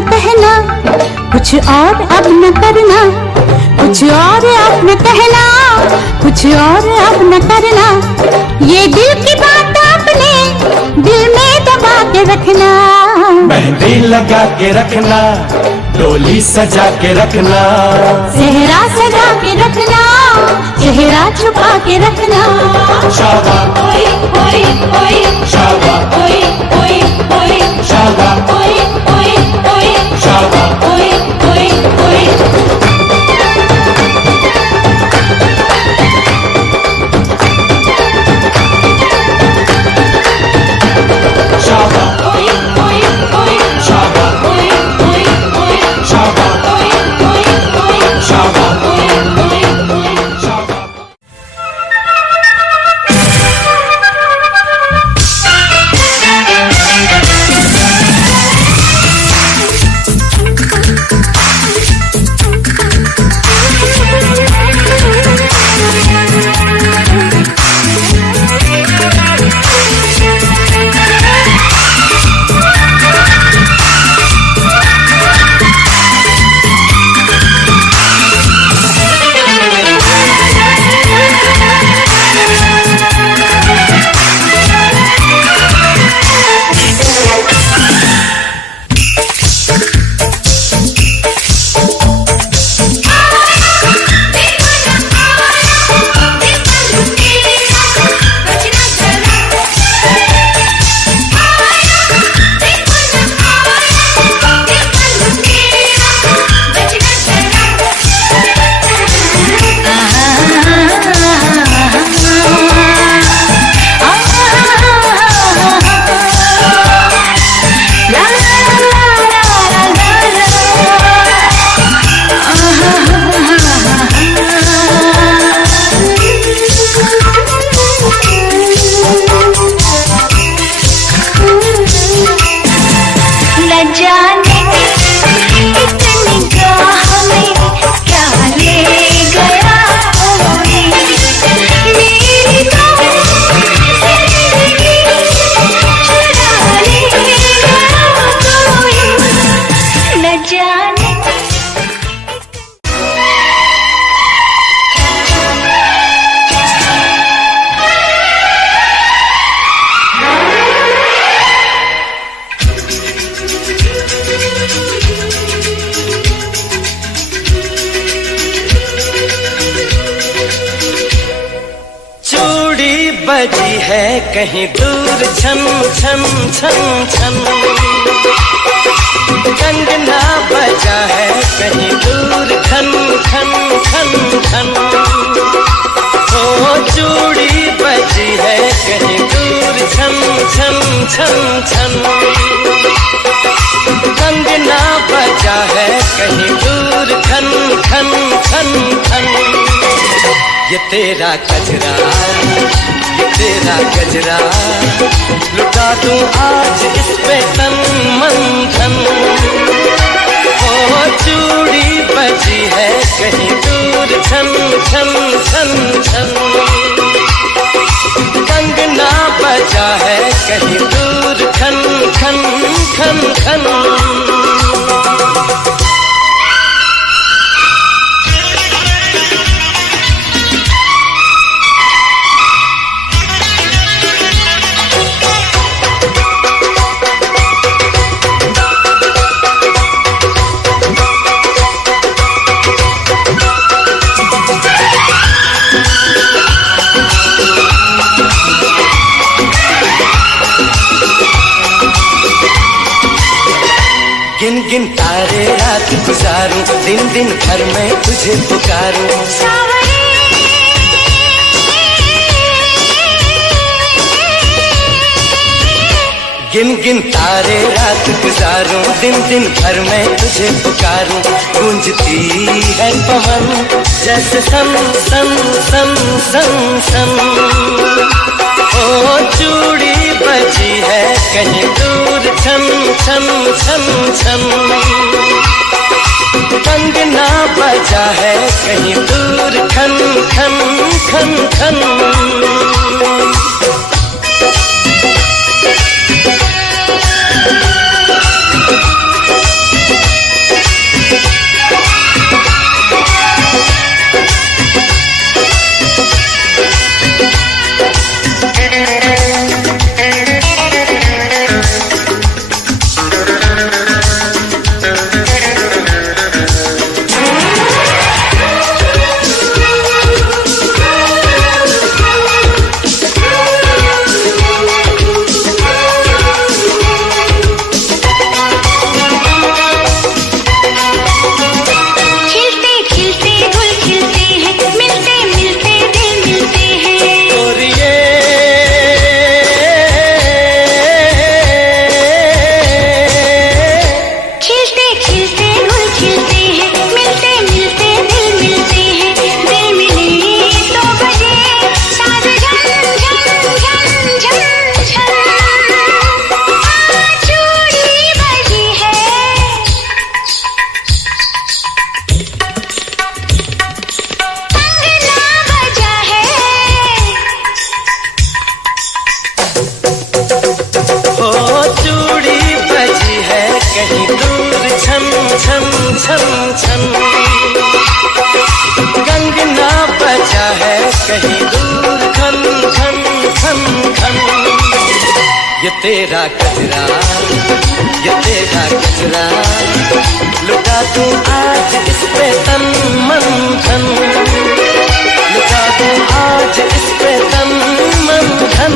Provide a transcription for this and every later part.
न कहना, कुछ और अब न करना, कुछ और अब न कहना, कुछ और अब न करना। ये दिल की बात अपने दिल में दबा के रखना, मेहंदी लगा के रखना, डोली सजा के रखना, सेहरा सजा के रखना, चेहरा छुपा के रखना। शाबा ओए ओए ओए, शाबा ओए ओए ओए, शाबा ओए ओए ओए, शाबा ओए ओए ओए। शाबा ओए ओए ओए, शाबा ओए ओए ओए, शाबा ओए ओए ओए, शाबा ओए ओए ओए। शाबा। बजी है कहीं दूर छन छन छन छन, कंगना बजा है कहीं दूर खन खन खन खन। ओ चूड़ी बजी है कहीं दूर छन छन छन छन, कंगना बजा है कहीं दूर खन खन खन खन। ये तेरा गजरा, ये तेरा गजरा, लुटा दूं आज इस पे तन मन धन। ओ चूड़ी बजी है कहीं दूर छन छन छन छन, कंगना बजा है कहीं दूर खन खन खन खन। गिन गिन तारे रात गुजारूं, दिन दिन भर में तुझे पुकारूं। गिन गिन तारे रात गुजारूं, दिन दिन भर में तुझे पुकारूं। गूंजती है पवन जैसे सन सन सन सन सन। ओ चूड़ी बजी है कहीं दूर छन छन छन छन, कंगना बजा है कहीं दूर खन खन खन खन। कहीं दूर छन छन छन छन। कंगना बजा है कहीं दूर खन खन खन खन। ये तेरा गजरा, ये तेरा गजरा, लुटा दूं आज इस पे तन मन धन। लुटा दूं आज इस पे तन मन धन।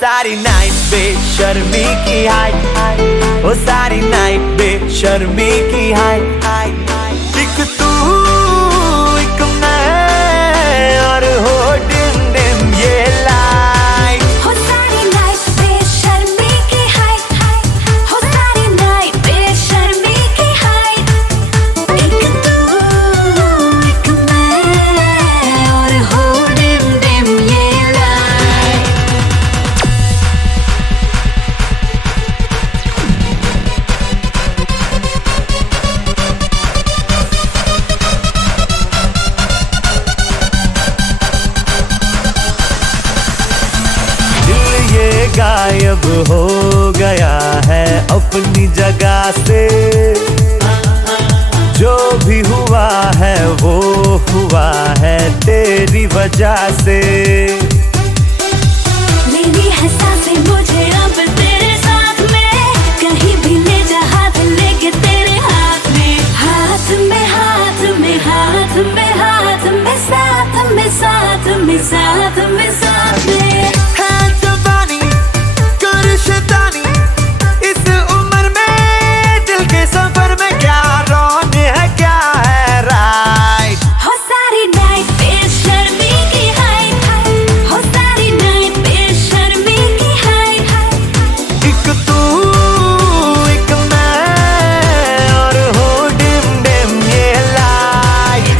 सारी नाइट बेशर्मी की हाय, ओ सारी नाइट बेशर्मी की हाय। एक तू एक मैं और हो डिम डिम ये लाइट। हो सारी नाइट बेशर्मी की हाय, हो सारी नाइट बेशर्मी की हाय। एक तू एक मैं और हो डिम डिम ये लाइट। गायब हो गया है अपनी जगह से। जो भी हुआ है वो हुआ है तेरी वजह से। लेनी है सांसें मुझे अब तेरे साथ में। कहीं भी ले जा हाथ लेके तेरे हाथ में। हाथ में हाथ में हाथ में हाथ में साथ में साथ में साथ में साथ में। इस उम्र में दिल के सफर में क्या रौन है क्या है राइट। हो सारी नाइट बेशर्मी की हाय, हो सारी नाइट बेशर्मी की हाय। एक तू एक मैं और हो डिम डिम ये लाइट।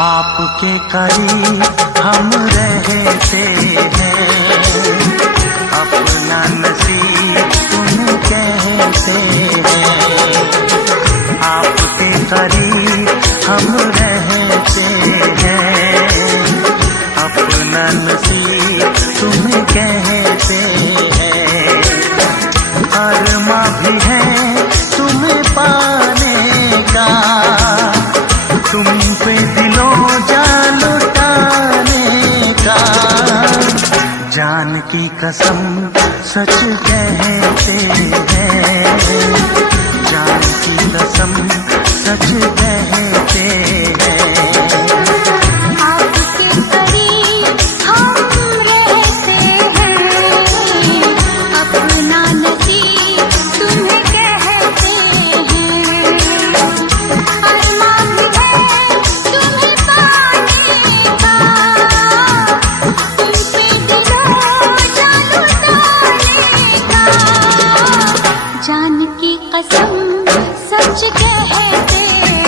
आपके करीब हम रहते हैं, अपना नसीब तुम कहते हैं। आपके करीब हम रहते हैं, अपना नसीब तुम कहते हैं। अरमा भी है तुम्हें पाने का, तुम पे दिलों जान लुटाने का। जान की कसम सच कहते हैं, जान की कसम सच कहते हैं। आपके करीब हम रहते हैं, अपना नसीब तुम्हें कहते हैं। अरमां भी है तुम्हें पाने का, तुम पे दिलों जान लुटाने का। जान की कसम सच कहते हैं,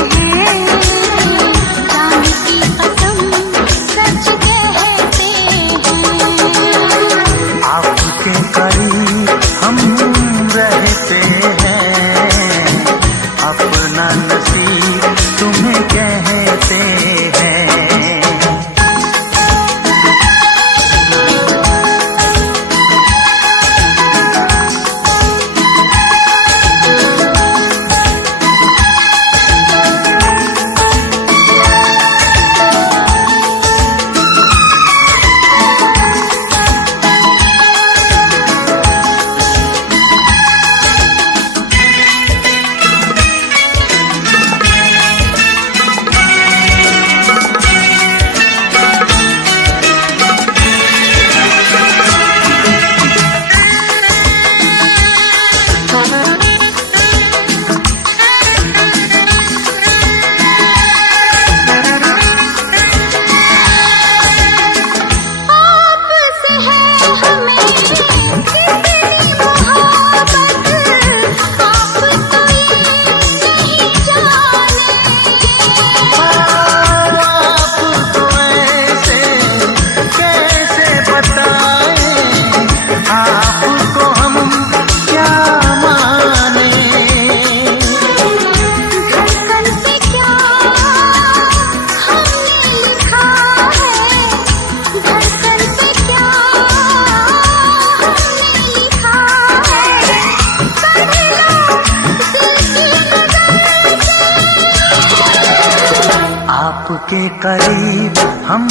हम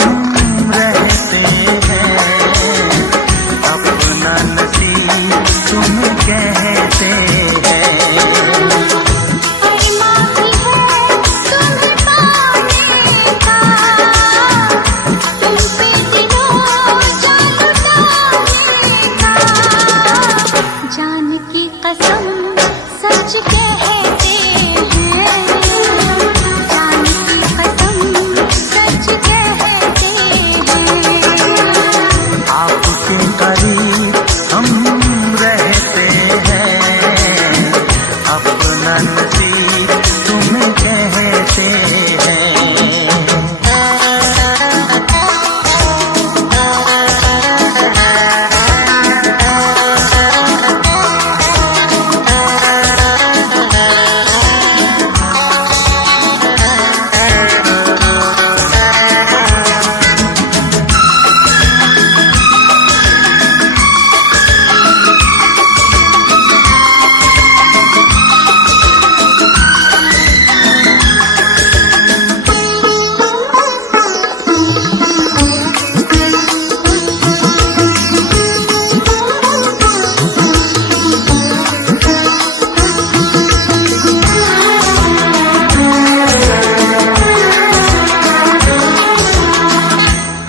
रहते हैं, अपना नसीब तुम कहते हैं। अरमां भी है तुम्हें पाने का, तुम पे दिलों जान लुटाने का। जान की कसम सच कहते हैं, जान की कसम सच कहते हैं। आपके करीब हम रहते हैं, अपना नसीब तुम कहते हैं।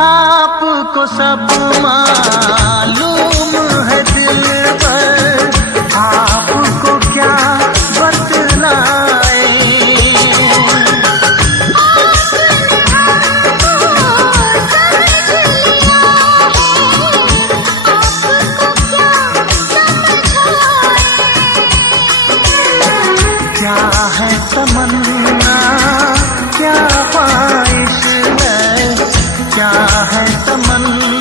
आपको सब मालूम है दिल पर, आपको क्या बतलाएं। क्या है तमन्ना, क्या ख्वाहिश है, क्या है तमन्ना,